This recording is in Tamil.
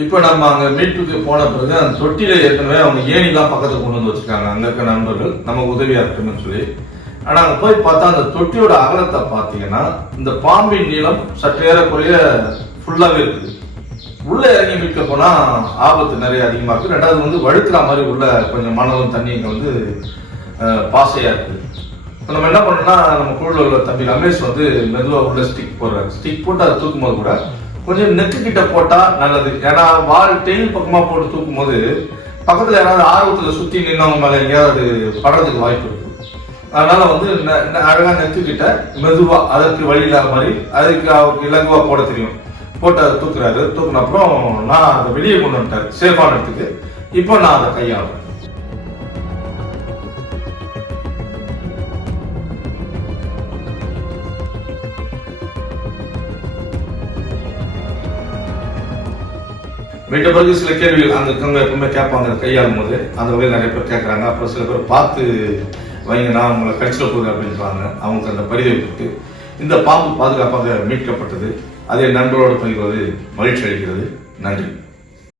இப்போ நம்ம அங்க மீட்புக்கு போன பிறகு அந்த தொட்டியில ஏற்கனவே அவங்க ஏணிலாம் பக்கத்துல கொண்டு வந்து வச்சிருக்காங்க அங்க இருக்க நண்பர்கள் நமக்கு உதவியா இருக்குன்னு சொல்லி. ஆனா அங்க போய் பார்த்தா அந்த தொட்டியோட அகலத்தை பார்த்தீங்கன்னா இந்த பாம்பின் நீளம் சற்று ஏறக்குறைய ஃபுல்லாவே இருக்குது. உள்ள இறங்கி மீட்க போனா ஆபத்து நிறைய அதிகமா இருக்கு. ரெண்டாவது வந்து வழுக்கிற மாதிரி உள்ள கொஞ்சம் மணலும் தண்ணி இங்க வந்து பாசையா இருக்கு. இப்போ நம்ம என்ன பண்ணோம்னா நம்ம குழுவில் உள்ள தம்பி ரமேஷ் வந்து மெதுவாக உள்ள ஸ்டிக் போடுறாரு. ஸ்டிக் போட்டு அதை தூக்கும் போது கூட கொஞ்சம் நெக்கு கிட்ட போட்டா நல்லது. ஏன்னா வால் டெயில் பக்கமா போட்டு தூக்கும் போது பக்கத்துல யாராவது ஆர்வத்துல சுத்தி நின்னவங்க மேல எங்கேயாவது படுறதுக்கு வாய்ப்பு இருக்கு. அதனால வந்து அழகா நெக்கு கிட்ட மெதுவா அதற்கு வழி இல்லாத மாதிரி அதுக்கு அவருக்கு இலகுவா போட தெரியும். போட்டு அதை தூக்குறாரு. தூக்குன அப்புறம் நான் அதை வெளியே கொண்டு வந்துட்டேன் சேஃபான இடத்துக்கு. இப்போ நான் அதை கையாளுறேன். மீட்ட பிறகு சில கேள்விகள் அந்த எப்பவுமே கேட்பாங்க கையாளும் போது அந்த வகையில் நிறைய பேர் கேட்குறாங்க. அப்புறம் சில பேர் பார்த்து வைங்கன்னா அவங்களை கடிச்சிட போகுது அப்படின்றாங்க. அவங்களுக்கு அந்த பரிதவிப்புக்கு இந்த பாம்பு பாதுகாப்பாக மீட்கப்பட்டது. அதை நண்பரோடு பகிர்வது மகிழ்ச்சி அளிக்கிறது. நன்றி.